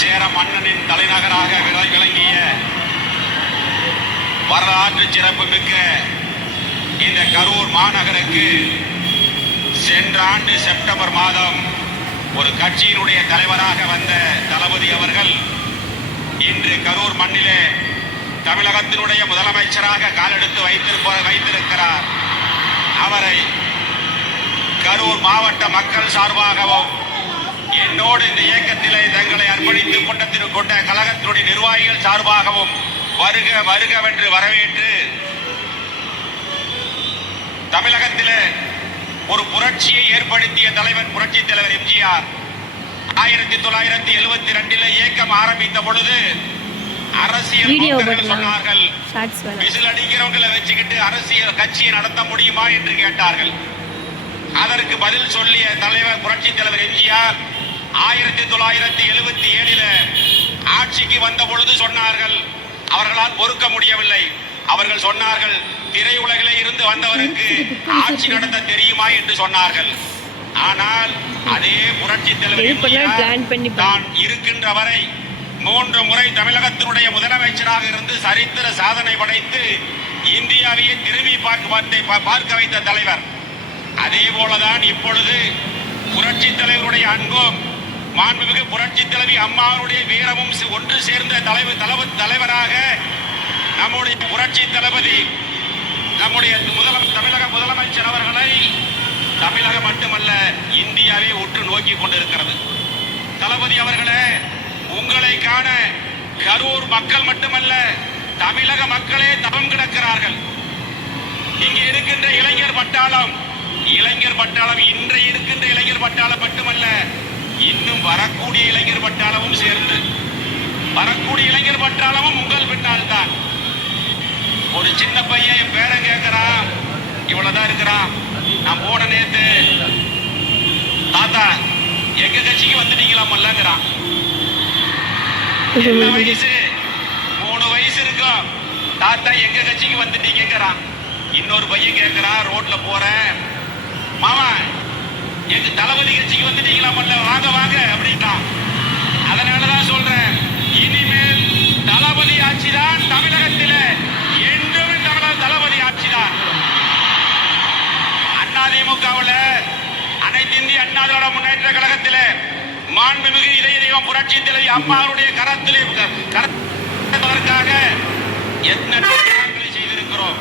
சேர மன்னனின் தலைநகராக விளங்கிய வரலாற்று சிறப்புமிக்க இந்த கரூர் மாநகருக்கு சென்ற ஆண்டு செப்டம்பர் மாதம் ஒரு கட்சியினுடைய தலைவராக வந்த தளபதி அவர்கள் இன்று கரூர் மண்ணிலே தமிழகத்தினுடைய முதலமைச்சராக காலெடுத்து வைத்திருக்கிறார். அவரை கரூர் மாவட்ட மக்கள் சார்பாகவும் என்னோடு இந்த இயக்கத்திலே தங்களை அர்ப்பணித்துக் கொண்ட கழகத்தினுடைய நிர்வாகிகள் சார்பாகவும் வருக வருகவென்று வரவேற்று தமிழகத்திலே ஒரு புரட்சியை ஏற்படுத்திய தலைவர் புரட்சி தலைவர் எம்ஜிஆர் 1972 இயக்கம் ஆரம்பித்த பொழுது அரசியல் சொன்னார்கள், விசில் அடிக்கிறவங்களை வச்சுக்கிட்டு அரசியல் கட்சியை நடத்த முடியுமா என்று கேட்டார்கள். அதற்கு பதில் சொல்லிய தலைவர் புரட்சி தலைவர் எம்ஜிஆர் 1977 ஆட்சிக்கு வந்த பொழுது சொன்னார்கள், அவர்களால் பொறுக்க முடியவில்லை. அவர்கள் சொன்னார்கள், திரையுலகிலே இருந்து வந்தவருக்கு ஆட்சி நடத்த தெரியுமா என்று சொன்னார்கள். ஆனால் அதே புரட்சி தலைவர் தான் இருக்கின்ற வரை 3 முறை தமிழகத்தினுடைய முதலமைச்சராக இருந்து சரித்திர சாதனை படைத்து இந்தியாவையே திரும்பி பார்க்க வைத்த தலைவர். அதே போலதான் இப்பொழுது புரட்சி தலைவருடைய அன்பும் மாண்புமிகு புரட்சி தலைவி அம்மாவுடைய வீரமும் ஒன்று சேர்ந்த தலைவராக நம்முடைய புரட்சி தளபதி நம்முடைய தமிழக முதலமைச்சர் அவர்களை தமிழகம் மட்டுமல்ல இந்தியாவே உற்று நோக்கி கொண்டிருக்கிறது. தளபதி அவர்களே, உங்களை காண கரூர் மக்கள் மட்டுமல்ல தமிழக மக்களே தவம் கிடக்கிறார்கள். இங்கே இருக்கின்ற இளைஞர் பட்டாளம் இன்றைய இருக்கின்ற இளைஞர் பட்டாளம் மட்டுமல்ல, இன்னும் வரக்கூடிய இளைஞர் பட்டாளமும் சேர்ந்து வரக்கூடிய இளைஞர் பட்டாளமும் உங்கள் பின்னால் தான். ஒரு சின்ன பையன் என் பேரன் கேட்கிறான், இவ்வளவுதான் இருக்கிறான். நான் போன நேத்து, தாத்தா எங்க கட்சிக்கு வந்துட்டீங்களாமல்லங்கிறான். என்ன வயசு? 3 வயசு இருக்கும். தாத்தா எங்க கட்சிக்கு வந்துட்டீங்கிறான். இன்னொரு பையன் கேட்கிறான், ரோட்ல போறேன், மாமா எங்க தளபதி கட்சிக்கு வந்துட்டீங்களாமல்ல, வாங்க வாங்க அப்படின்ட்டான். அதனாலதான் சொல்றேன், இனிமேல் தளபதி ஆட்சிதான் தமிழகத்தில், என்றும் தளபதி ஆட்சிதான். அதிமுகவில் அனைத்து இந்திய அண்ணா திராவிட முன்னேற்ற கழகத்தில் மாண்புமிகு இதய தெய்வம் புரட்சி தலைவி அம்மாவுடைய கரத்திலே எத்தனை செய்திருக்கிறோம்.